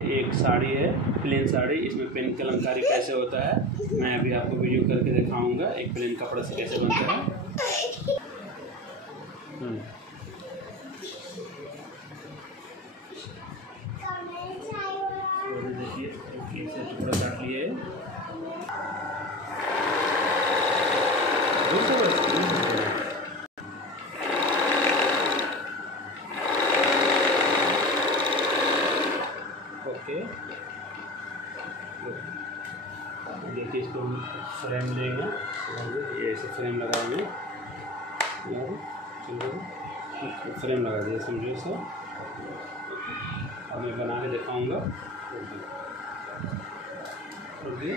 एक साड़ी है, प्लेन साड़ी, इसमें पेन कलमकारी कैसे होता है मैं अभी आपको वीडियो करके दिखाऊंगा। एक प्लेन कपड़ा से कैसे बनता है। देखिए इसे टुकड़ा काट लिए। ओके, देखिए इसको हम फ्रेम लेंगे, ये ऐसे फ्रेम लगाएंगे यार, फ्रेम लगा दिया समझो इसे। अब मैं बना के दिखाऊंगा। ओके,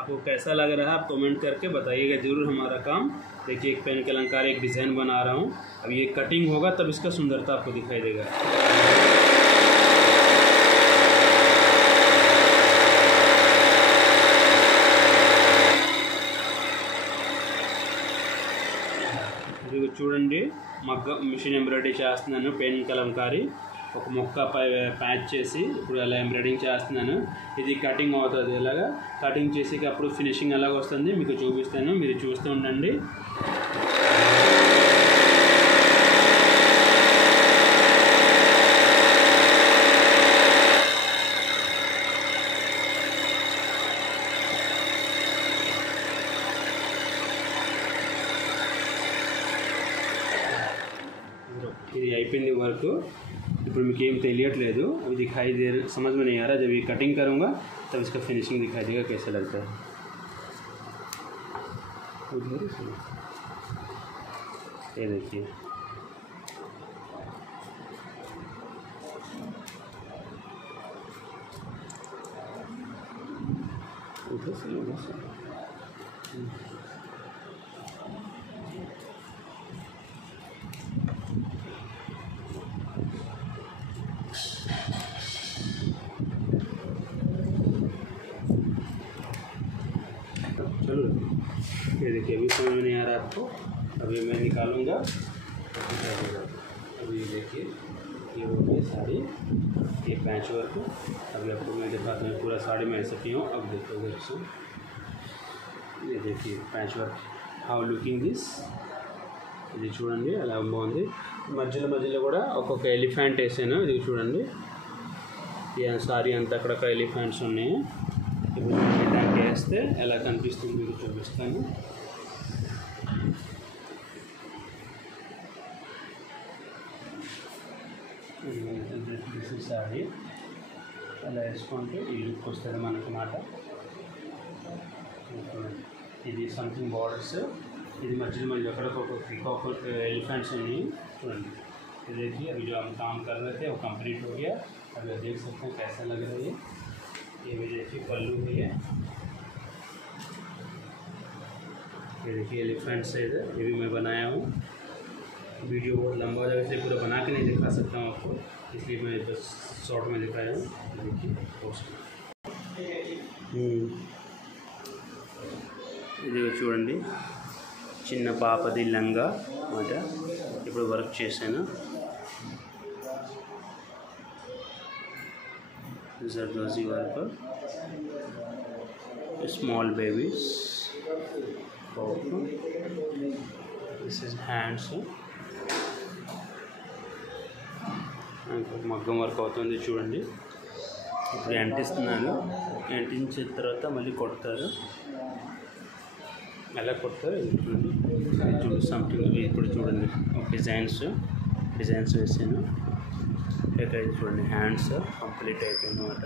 आपको कैसा लग रहा है आप कमेंट करके बताइएगा ज़रूर हमारा काम। देखिए एक पेन कलमकारी एक डिज़ाइन बना रहा हूँ। अब ये कटिंग होगा तब इसका सुंदरता आपको दिखाई देगा। ఇది చూడండి మిషన్ ఎంబ్రాయిడరీ చేస్తున్నాను పెన్ కలంకారీ ఒక మొక్కపై ప్యాచ్ చేసి ఇప్పుడు అలా ఎంబ్రాయిడింగ్ చేస్తున్నాను। ఇది కటింగ్ అవుతుంది, ఇలాగా కటింగ్ చేసి అప్పుడు ఫినిషింగ్ అలాగ వస్తుంది మీకు చూపిస్తాను, మీరు చూస్తూ ఉండండి। ఇది అయిపోయింది వర్క్। ఇప్పుడు మీకు ఏం తెలియట్లేదు, अभी दिखाई दे समझ में नहीं आ रहा। जब ये कटिंग करूँगा तब इसका फिनिशिंग दिखाई देगा कैसा लगता है। ये देखिए उधर से चलो। ये देखिए अभी समझ में नहीं आ रहा आपको, अभी मैं निकालूंगा। अभी ये देखिए ये हो गई साड़ी, ये पैच वर्क। अभी आपको मैं दिखाता हूँ पूरा साड़ी में ऐसे की हूँ। अब देखो इसको, ये देखिए patch work how looking this. ఇది చూడండి అలా బాగుంది। మధ్యలో మధ్యలో కూడా ఒక్కొక్క ఎలిఫెంట్ వేసాను, ఇది చూడండి। ఈ సారీ అంతా అక్కడక్కడ ఎలిఫెంట్స్ ఉన్నాయి। ఇప్పుడు దానికి వేస్తే ఎలా కనిపిస్తుంది మీకు చూపిస్తాను। సారీ అలా వేసుకుంటే ఈ లుక్ వస్తుంది మనకు మాట। ఇది సంథింగ్ బార్డర్స్, ఇది మధ్యలో మధ్యలో ఒక్కొక్క एलिफेंट्स नहीं చూడండి। ये देखिए अभी जो हम काम कर रहे थे वो कंप्लीट हो गया। अभी आप देख सकते हैं कैसा लग रहा है। ये भी देखिए पल्लू भी है, ये देखिए एलिफेंट्स है इधर, ये भी मैं बनाया हूँ। वीडियो बहुत लंबा हो जाएगा इसलिए पूरा बना के नहीं दिखा सकता हूँ आपको, इसलिए मैं बस शॉर्ट में दिखाया हूँ। देखिए ఇది చూడండి చిన్న పాపది లంగా మాట ఇప్పుడు వర్క్ చేశాను। Zardozi work, small babies, this is hands. మగ్గం వర్క్ అవుతుంది చూడండి। ఇప్పుడు అంటిస్తున్నాను, అంటించిన తర్వాత మళ్ళీ కొడతారు, ఎలా కొడతారు చూడండి। చూడండి సంథింగ్ ఇప్పుడు చూడండి డిజైన్స్ వేసాను। ఇక్కడ చూడండి హ్యాండ్స్ కంప్లీట్ అయిపోయింది అన్నమాట।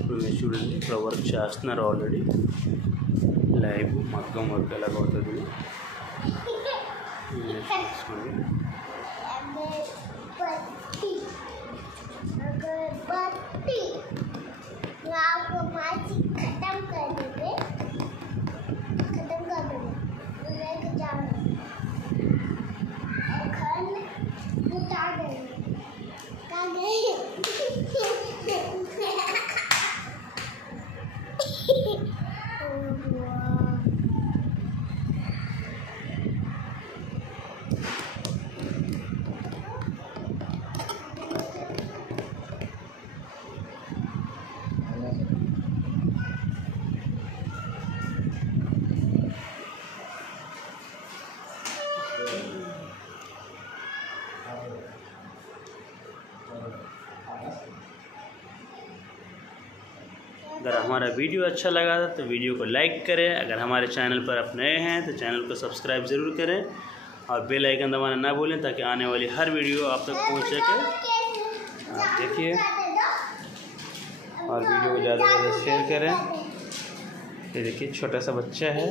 ఇప్పుడు మీరు చూడండి ఇక్కడ వర్క్ చేస్తున్నారు ఆల్రెడీ లైవ్ మగ్గం వర్క్ ఎలాగ అవుతుంది చూసుకోండి. अगर हमारा वीडियो अच्छा लगा तो वीडियो को लाइक करें। अगर हमारे चैनल पर आप नए हैं तो चैनल को सब्सक्राइब ज़रूर करें और बेल आइकन दबाना ना भूलें ताकि आने वाली हर वीडियो आप तक पहुंच सके। आप देखिए और वीडियो को ज़्यादा से ज़्यादा शेयर करें। ये देखिए छोटा सा बच्चा है।